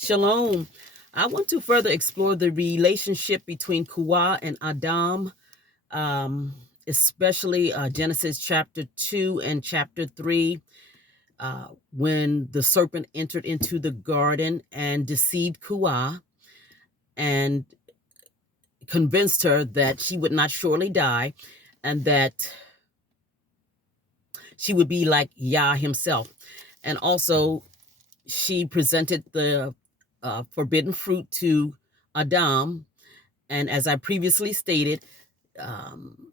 Shalom. I want to further explore the relationship between Kuah and Adam, um, especially Genesis chapter 2 and chapter 3, when the serpent entered into the garden and deceived Kuah and convinced her that she would not surely die and that she would be like Yah himself. And also, she presented the forbidden fruit to Adam. And as I previously stated,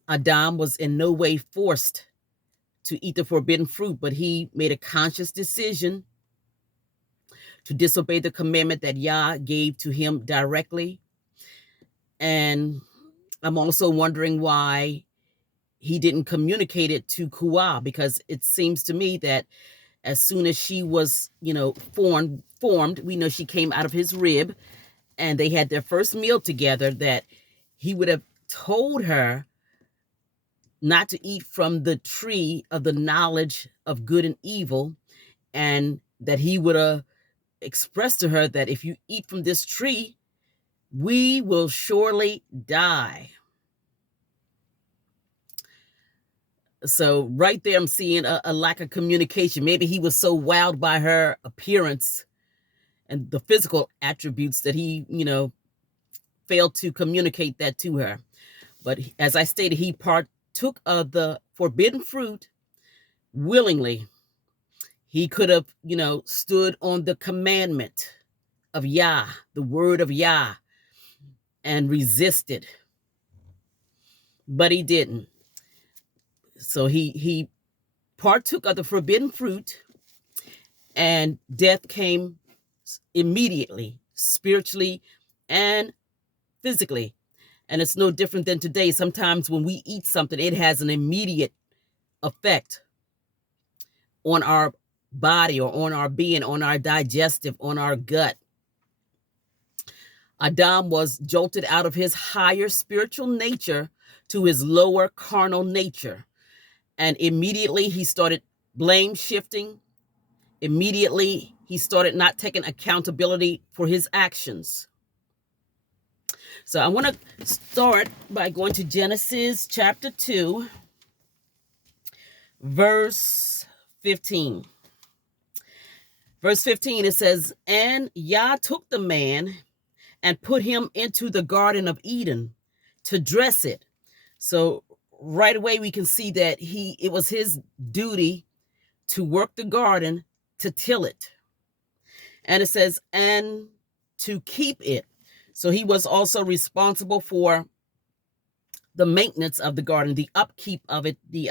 Adam was in no way forced to eat the forbidden fruit, but he made a conscious decision to disobey the commandment that Yah gave to him directly. And I'm also wondering why he didn't communicate it to Kuah, because it seems to me that as soon as she was, formed, we know she came out of his rib and they had their first meal together, that he would have told her not to eat from the tree of the knowledge of good and evil, and that he would have expressed to her that if you eat from this tree, we will surely die. So right there, I'm seeing a lack of communication. Maybe he was so wowed by her appearance and the physical attributes that he, failed to communicate that to her. But as I stated, he partook of the forbidden fruit willingly. He could have, stood on the commandment of Yah, the word of Yah, and resisted. But he didn't. So he partook of the forbidden fruit, and death came immediately, spiritually and physically. And it's no different than today. Sometimes when we eat something, it has an immediate effect on our body or on our being, on our digestive, on our gut. Adam was jolted out of his higher spiritual nature to his lower carnal nature. And immediately he started blame shifting. Immediately he started not taking accountability for his actions. So I want to start by going to Genesis chapter 2, verse 15. Verse 15, it says, "And Yah took the man and put him into the Garden of Eden to dress it." So right away we can see that it was his duty to work the garden, to till it. And it says, and to keep it. So he was also responsible for the maintenance of the garden, the upkeep of it, the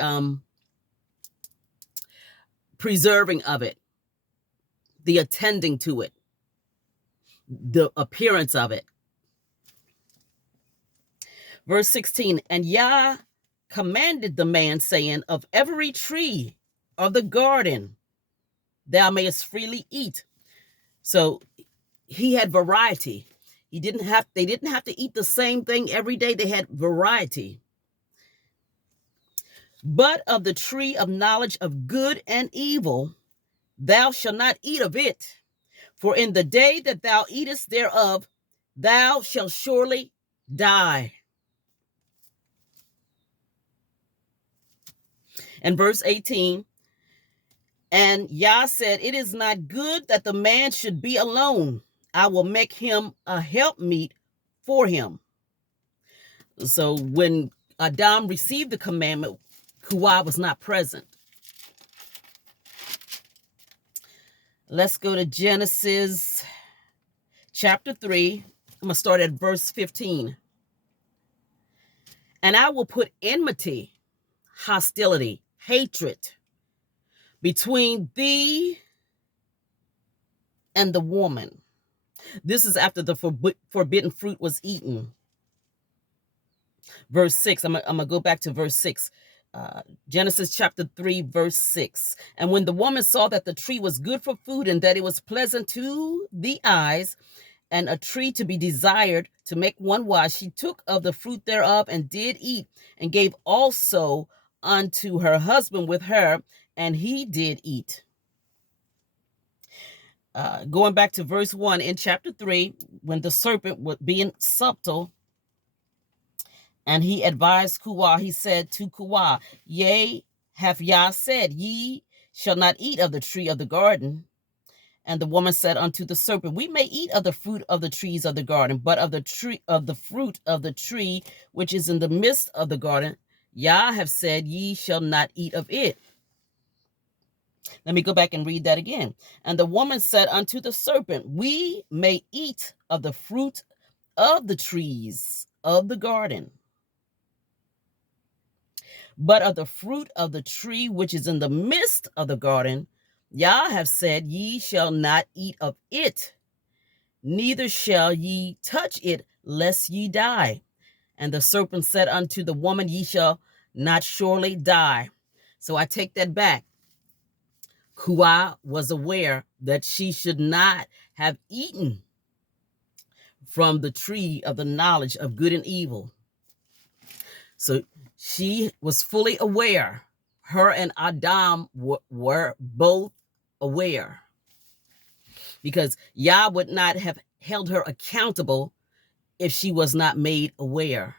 preserving of it, the attending to it, the appearance of it. Verse 16, "And Yah commanded the man, saying, Of every tree of the garden thou mayest freely eat." So he had variety. They didn't have to eat the same thing every day. They had variety. "But of the tree of knowledge of good and evil, thou shalt not eat of it. For in the day that thou eatest thereof, thou shalt surely die." And verse 18, "And Yah said, It is not good that the man should be alone. I will make him a helpmeet for him." So when Adam received the commandment, Kuah was not present. Let's go to Genesis chapter 3. I'm going to start at verse 15. "And I will put enmity," hostility, hatred, "between thee and the woman." This is after the forbidden fruit was eaten. Verse 6, I'm going to go back to verse 6. Genesis chapter 3, verse 6. "And when the woman saw that the tree was good for food, and that it was pleasant to the eyes, and a tree to be desired to make one wise, she took of the fruit thereof and did eat, and gave also unto her husband with her, and he did eat." going back to verse 1 in chapter 3, when the serpent was being subtle, and he advised Kuah, he said to Kuah, yea, hath Yah said, ye shall not eat of the tree of the garden? And the woman said unto the serpent, we may eat of the fruit of the trees of the garden, but of the tree of the fruit of the tree which is in the midst of the garden, Yah have said, ye shall not eat of it. Let me go back and read that again. And the woman said unto the serpent, we may eat of the fruit of the trees of the garden, but of the fruit of the tree which is in the midst of the garden, Yah have said, ye shall not eat of it, neither shall ye touch it, lest ye die. And the serpent said unto the woman, ye shall not surely die. So I take that back. Kuah was aware that she should not have eaten from the tree of the knowledge of good and evil. So she was fully aware. Her and Adam were both aware, because Yah would not have held her accountable if she was not made aware.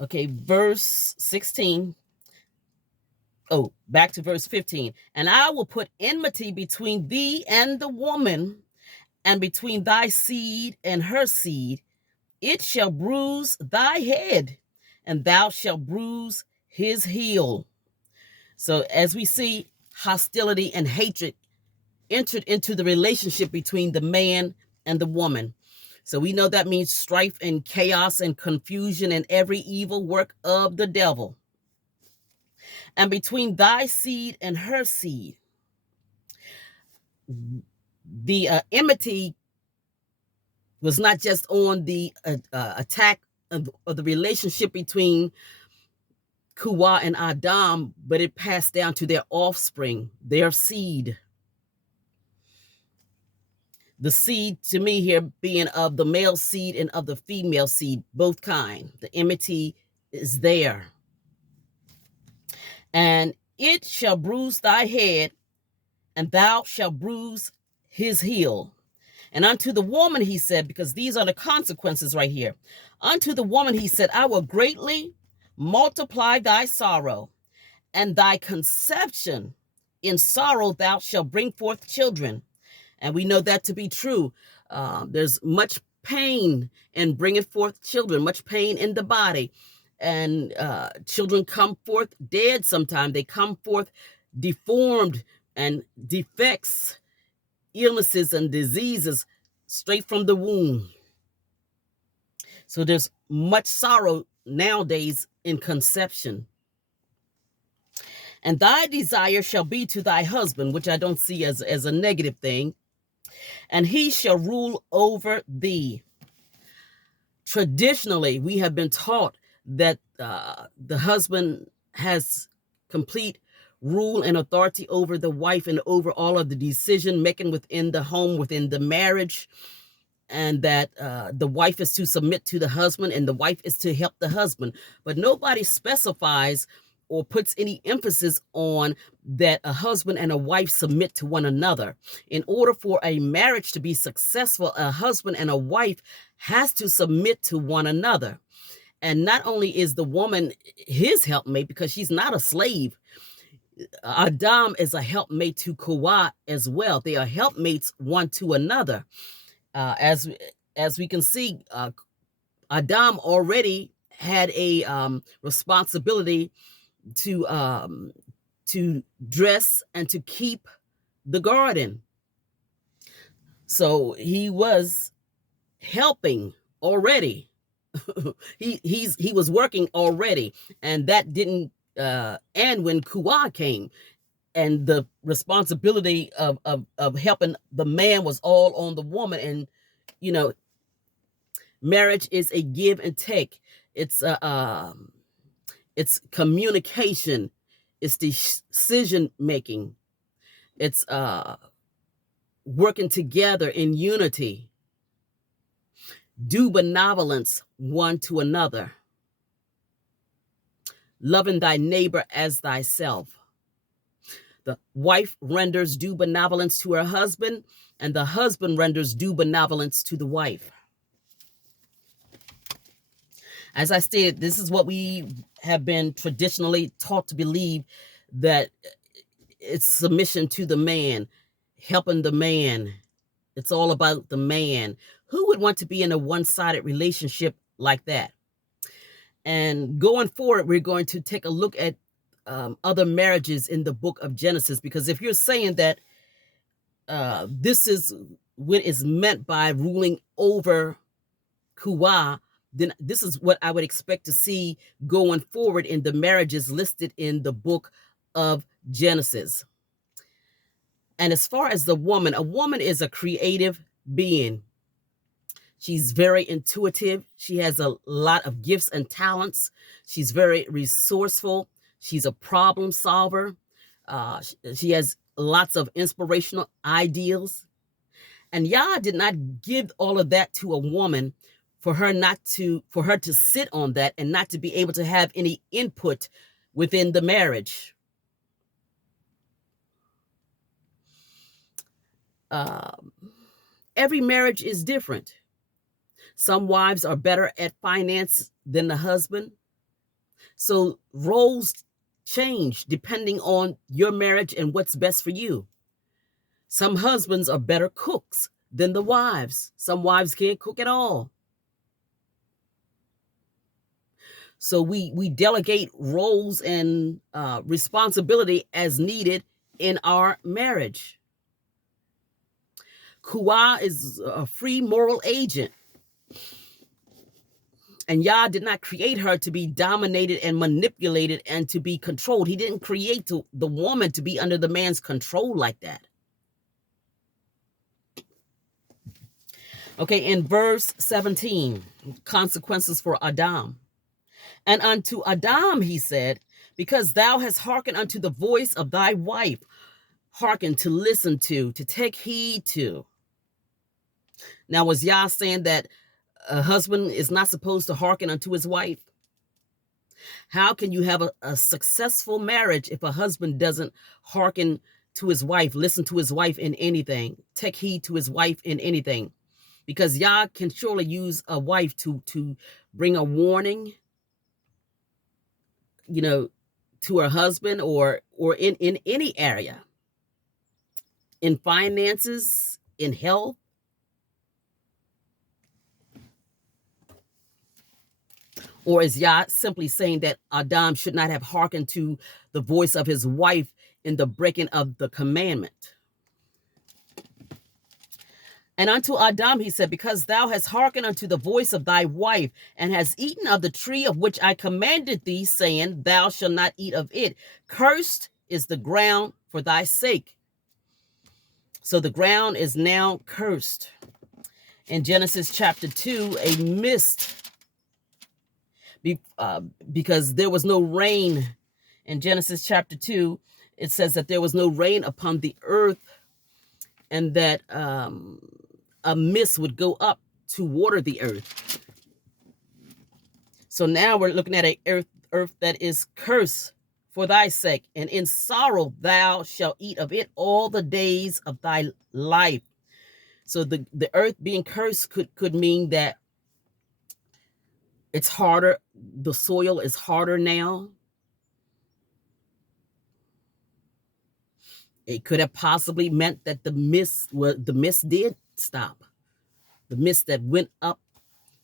Okay, verse 16. Oh, back to verse 15. And I will put enmity between thee and the woman, and between thy seed and her seed. It shall bruise thy head, and thou shalt bruise his heel. So as we see, hostility and hatred entered into the relationship between the man and the woman. So we know that means strife and chaos and confusion and every evil work of the devil. And between thy seed and her seed, the enmity was not just on the attack of the relationship between Kuah and Adam, but it passed down to their offspring, their seed. The seed, to me here, being of the male seed and of the female seed, both kind. The enmity is there. And it shall bruise thy head, and thou shalt bruise his heel. And unto the woman he said, because these are the consequences right here. Unto the woman he said, I will greatly multiply thy sorrow, and thy conception. In sorrow thou shalt bring forth children. And we know that to be true. There's much pain in bringing forth children, much pain in the body. And children come forth dead sometimes. They come forth deformed and defects, illnesses and diseases straight from the womb. So there's much sorrow nowadays in conception. And thy desire shall be to thy husband, which I don't see as a negative thing, and he shall rule over thee. Traditionally, we have been taught that the husband has complete rule and authority over the wife and over all of the decision making within the home, within the marriage, and that the wife is to submit to the husband and the wife is to help the husband. But nobody specifies or puts any emphasis on that a husband and a wife submit to one another. In order for a marriage to be successful, a husband and a wife has to submit to one another. And not only is the woman his helpmate, because she's not a slave, Adam is a helpmate to Kuah as well. They are helpmates one to another. As we can see, Adam already had a responsibility to dress and to keep the garden. So he was helping already. he was working already, and that didn't end when Kuah came, and the responsibility of helping the man was all on the woman. And marriage is a give and take. It's communication. It's decision making. It's working together in unity. Do benevolence one to another. Loving thy neighbor as thyself. The wife renders due benevolence to her husband, and the husband renders due benevolence to the wife. As I stated, this is what we have been traditionally taught to believe, that it's submission to the man, helping the man. It's all about the man. Who would want to be in a one-sided relationship like that? And going forward, we're going to take a look at other marriages in the book of Genesis, because if you're saying that this is what is meant by ruling over Kuwa, then this is what I would expect to see going forward in the marriages listed in the book of Genesis. And as far as a woman is a creative being. She's very intuitive. She has a lot of gifts and talents. She's very resourceful. She's a problem solver. She has lots of inspirational ideals. And Yah did not give all of that to a woman for her to sit on that and not to be able to have any input within the marriage. Every marriage is different. Some wives are better at finance than the husband. So roles change depending on your marriage and what's best for you. Some husbands are better cooks than the wives. Some wives can't cook at all. So we delegate roles and responsibility as needed in our marriage. Kuwa is a free moral agent. And Yah did not create her to be dominated and manipulated and to be controlled. He didn't create the woman to be under the man's control like that. Okay, in verse 17, consequences for Adam. And unto Adam he said, because thou hast hearkened unto the voice of thy wife, hearken to listen to take heed to. Now, was Yah saying that a husband is not supposed to hearken unto his wife? How can you have a successful marriage if a husband doesn't hearken to his wife, listen to his wife in anything, take heed to his wife in anything? Because Yah can surely use a wife to bring a warning, to her husband or in any area, in finances, in health. Or is Yah simply saying that Adam should not have hearkened to the voice of his wife in the breaking of the commandment? And unto Adam he said, because thou hast hearkened unto the voice of thy wife, and hast eaten of the tree of which I commanded thee, saying, thou shalt not eat of it. Cursed is the ground for thy sake. So the ground is now cursed. In Genesis chapter 2, a mist, because there was no rain. In Genesis chapter 2, it says that there was no rain upon the earth, and that a mist would go up to water the earth. So now we're looking at an earth that is cursed for thy sake, and in sorrow thou shalt eat of it all the days of thy life. So the earth being cursed could mean that it's harder. The soil is harder now. It could have possibly meant that the mist did stop. The mist that went up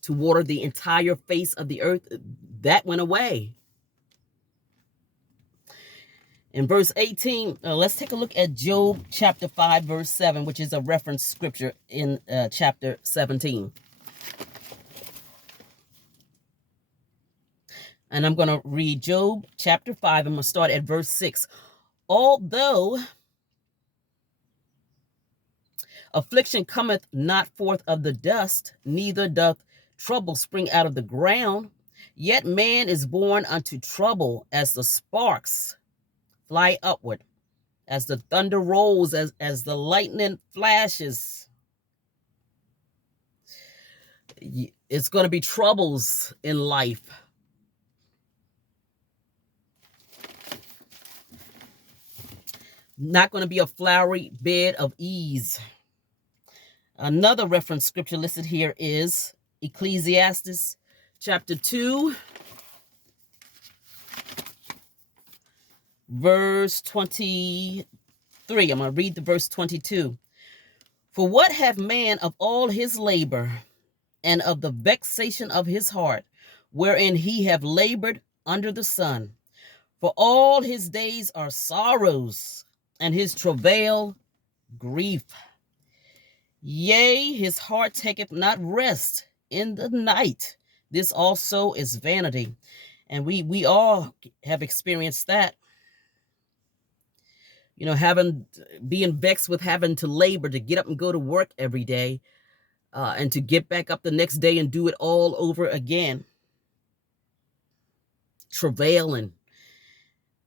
to water the entire face of the earth, that went away. In verse 18, let's take a look at Job chapter 5, verse 7, which is a reference scripture in chapter 17. And I'm going to read Job chapter 5. I'm going to start at verse 6. Although affliction cometh not forth of the dust, neither doth trouble spring out of the ground, yet man is born unto trouble as the sparks fly upward, as the thunder rolls, as the lightning flashes. It's going to be troubles in life. Not going to be a flowery bed of ease. Another reference scripture listed here is Ecclesiastes chapter 2, verse 23. I'm going to read the verse 22. For what hath man of all his labor and of the vexation of his heart, wherein he have labored under the sun? For all his days are sorrows, and his travail grief. Yea, his heart taketh not rest in the night. This also is vanity. And we all have experienced that. You know, being vexed with having to labor to get up and go to work every day, and to get back up the next day and do it all over again. Travailing.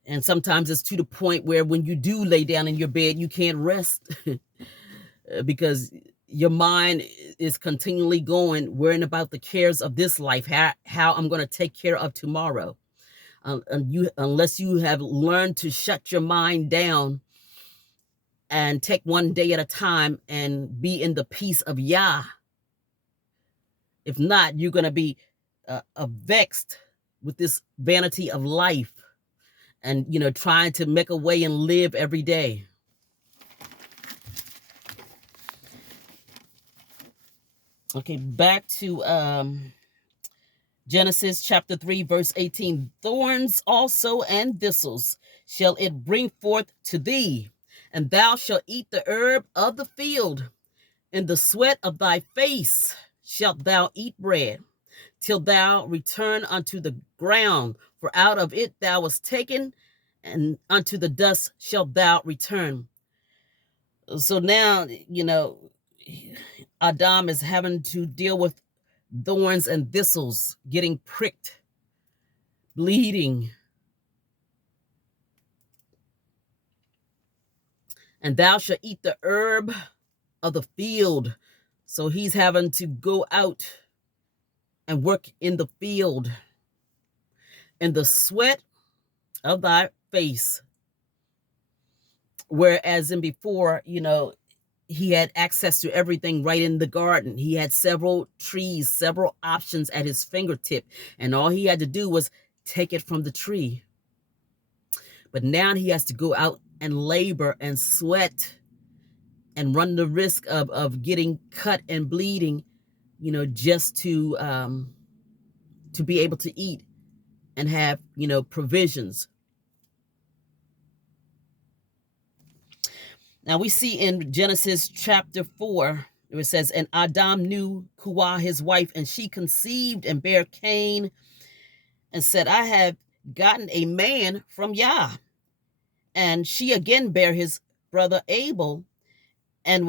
And sometimes it's to the point where when you do lay down in your bed, you can't rest because your mind is continually going, worrying about the cares of this life, how I'm going to take care of tomorrow. Unless you have learned to shut your mind down and take one day at a time and be in the peace of Yah. If not, you're going to be vexed with this vanity of life and, trying to make a way and live every day. Okay, back to Genesis chapter 3, verse 18. Thorns also and thistles shall it bring forth to thee, and thou shalt eat the herb of the field. In the sweat of thy face shalt thou eat bread, till thou return unto the ground, for out of it thou wast taken, and unto the dust shalt thou return. So now, Adam is having to deal with thorns and thistles, getting pricked, bleeding. And thou shalt eat the herb of the field. So he's having to go out and work in the field. In the sweat of thy face. Whereas in before, he had access to everything right in the garden. He had several trees, several options at his fingertip, and all he had to do was take it from the tree. But now he has to go out and labor and sweat and run the risk of getting cut and bleeding, just to be able to eat and have, provisions. Now we see in Genesis chapter 4, it says, and Adam knew Kuah his wife, and she conceived and bare Cain, and said, I have gotten a man from Yah. And she again bare his brother Abel, and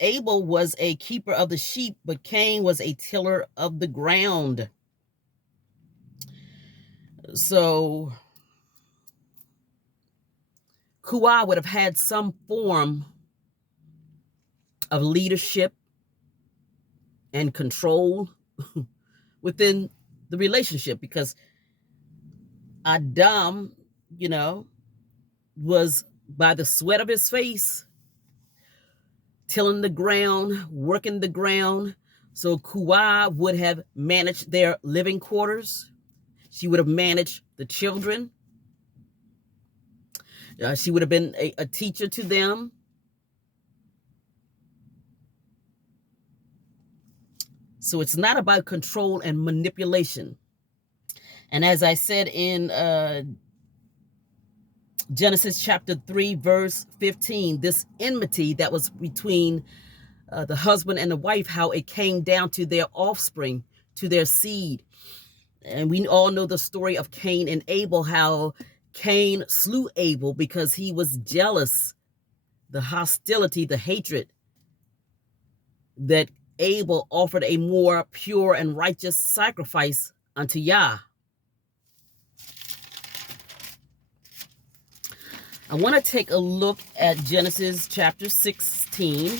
Abel was a keeper of the sheep, but Cain was a tiller of the ground. So Kuah would have had some form of leadership and control within the relationship, because Adam, was by the sweat of his face, tilling the ground, working the ground. So Kuah would have managed their living quarters. She would have managed the children. She would have been a teacher to them. So it's not about control and manipulation. And as I said in Genesis chapter 3, verse 15, this enmity that was between the husband and the wife, how it came down to their offspring, to their seed. And we all know the story of Cain and Abel, how Cain slew Abel because he was jealous, the hostility, the hatred, that Abel offered a more pure and righteous sacrifice unto Yah. I want to take a look at Genesis chapter 16,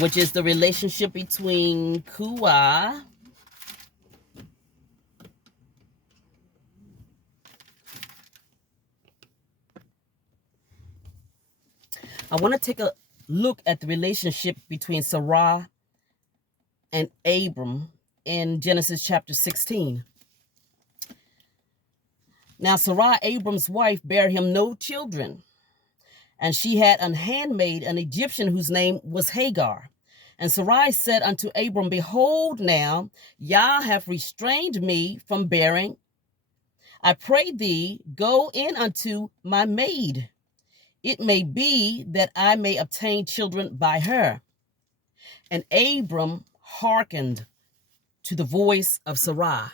which is the relationship between Kuah I want to take a look at the relationship between Sarah and Abram in Genesis chapter 16. Now Sarai, Abram's wife, bare him no children, and she had an handmaid, an Egyptian, whose name was Hagar. And Sarai said unto Abram, Behold, now Yah hath restrained me from bearing. I pray thee, go in unto my maid. It may be that I may obtain children by her. And Abram hearkened to the voice of Sarai.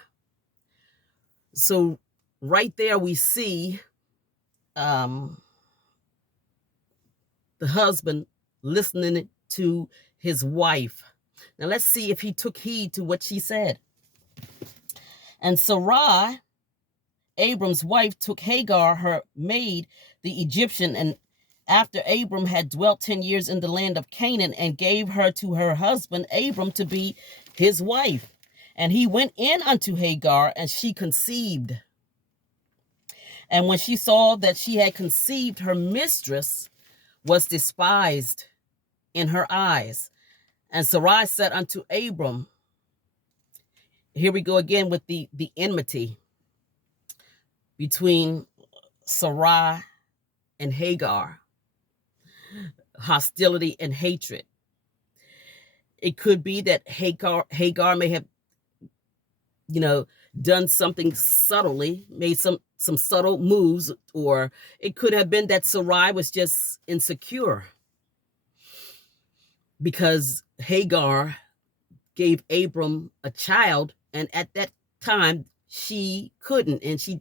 So right there we see the husband listening to his wife. Now let's see if he took heed to what she said. And Sarai, Abram's wife, took Hagar, her maid, the Egyptian, and after Abram had dwelt 10 years in the land of Canaan, and gave her to her husband Abram to be his wife. And he went in unto Hagar, and she conceived. And when she saw that she had conceived, her mistress was despised in her eyes. And Sarai said unto Abram, here we go again with the enmity between Sarai and Hagar, hostility and hatred. It could be that Hagar may have, done something subtly, made some subtle moves, or it could have been that Sarai was just insecure because Hagar gave Abram a child, and at that time she couldn't, and she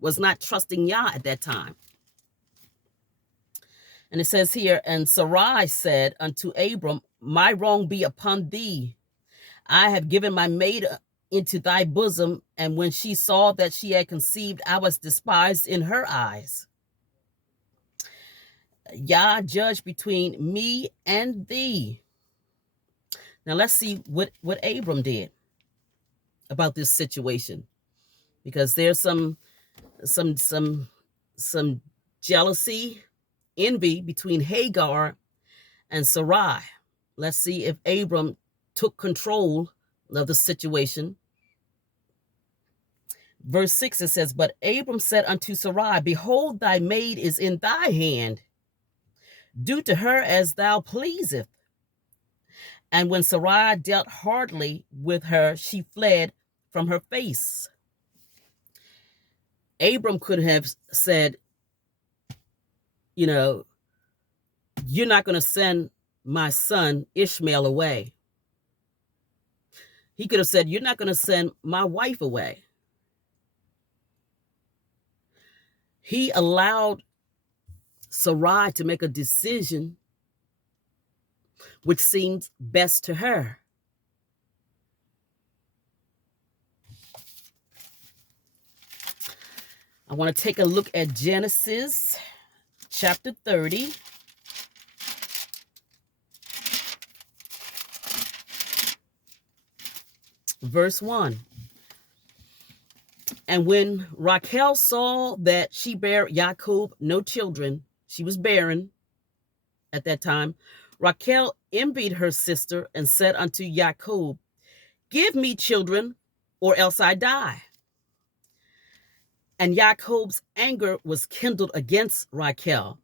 was not trusting Yah at that time. And it says here, and Sarai said unto Abram, My wrong be upon thee. I have given my maid into thy bosom, and when she saw that she had conceived, I was despised in her eyes. Yah judge between me and thee. Now let's see what Abram did about this situation, because there's some jealousy, envy between Hagar and Sarai. Let's see if Abram took control of the situation. Verse 6, it says, But Abram said unto Sarai, Behold, thy maid is in thy hand. Do to her as thou pleaseth. And when Sarai dealt hardly with her, she fled from her face. Abram could have said, you're not going to send my son Ishmael away. He could have said, you're not going to send my wife away. He allowed Sarai to make a decision which seemed best to her. I want to take a look at Genesis chapter 30. Verse 1. And when Rachel saw that she bare Jacob no children, she was barren at that time, Rachel envied her sister and said unto Jacob, Give me children, or else I die. And Jacob's anger was kindled against Rachel.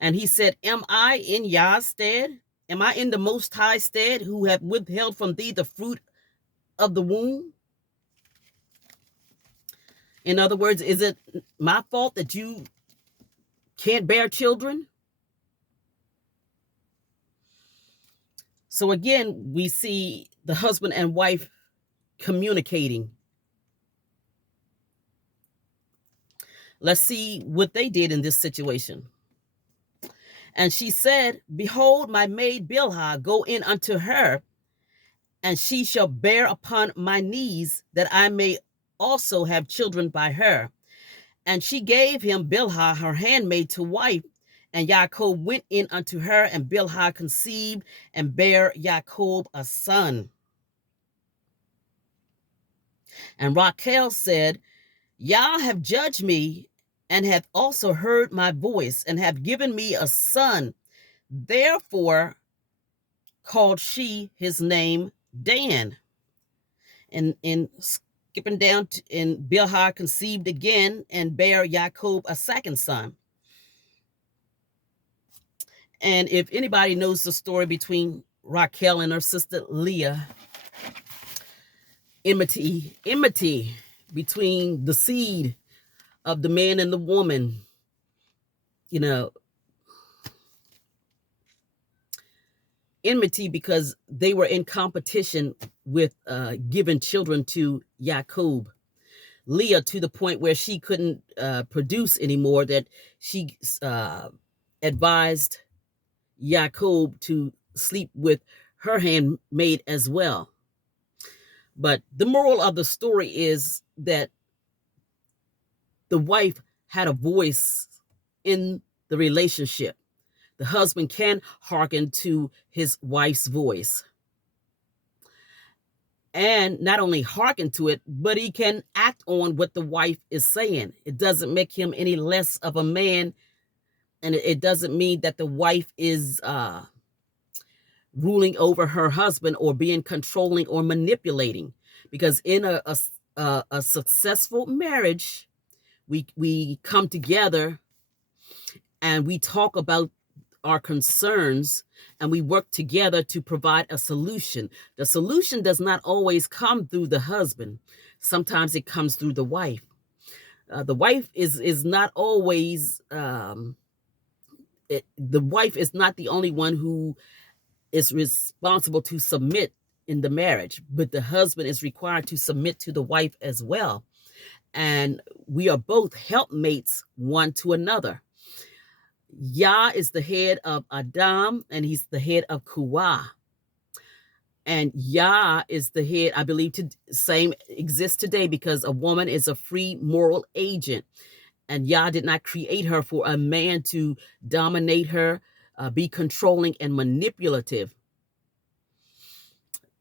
And he said, Am I in Yah's stead? Am I in the Most High stead, who have withheld from thee the fruit of the womb? In other words, is it my fault that you can't bear children? So again, we see the husband and wife communicating. Let's see what they did in this situation. And she said, Behold, my maid Bilhah, go in unto her, and she shall bear upon my knees, that I may also have children by her. And she gave him Bilhah, her handmaid, to wife. And Jacob went in unto her, and Bilhah conceived and bare Jacob a son. And Rachel said, Yah have judged me, and hath also heard my voice, and have given me a son. Therefore called she his name Dan. And skipping down, and Bilhah conceived again and bare Jacob a second son. And if anybody knows the story between Raquel and her sister Leah, enmity between the seed of the man and the woman, you know, enmity because they were in competition with giving children to Jacob. Leah, to the point where she couldn't produce anymore, that she advised Jacob to sleep with her handmaid as well. But the moral of the story is that the wife had a voice in the relationship. The husband can hearken to his wife's voice. And not only hearken to it, but he can act on what the wife is saying. It doesn't make him any less of a man. And it doesn't mean that the wife is ruling over her husband or being controlling or manipulating. Because in a successful marriage, we come together and we talk about our concerns, and we work together to provide a solution. The solution does not always come through the husband. Sometimes it comes through the wife. The wife is not always the wife is not the only one who is responsible to submit in the marriage, but the husband is required to submit to the wife as well. And we are both helpmates one to another. Yah is the head of Adam, and he's the head of Kuwah. And Yah is the head, I believe, same exists today, because a woman is a free moral agent. And Yah did not create her for a man to dominate her, be controlling and manipulative.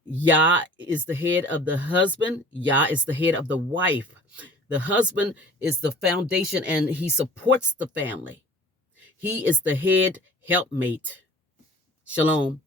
Yah is the head of the husband. Yah is the head of the wife. The husband is the foundation, and he supports the family. He is the head helpmate. Shalom.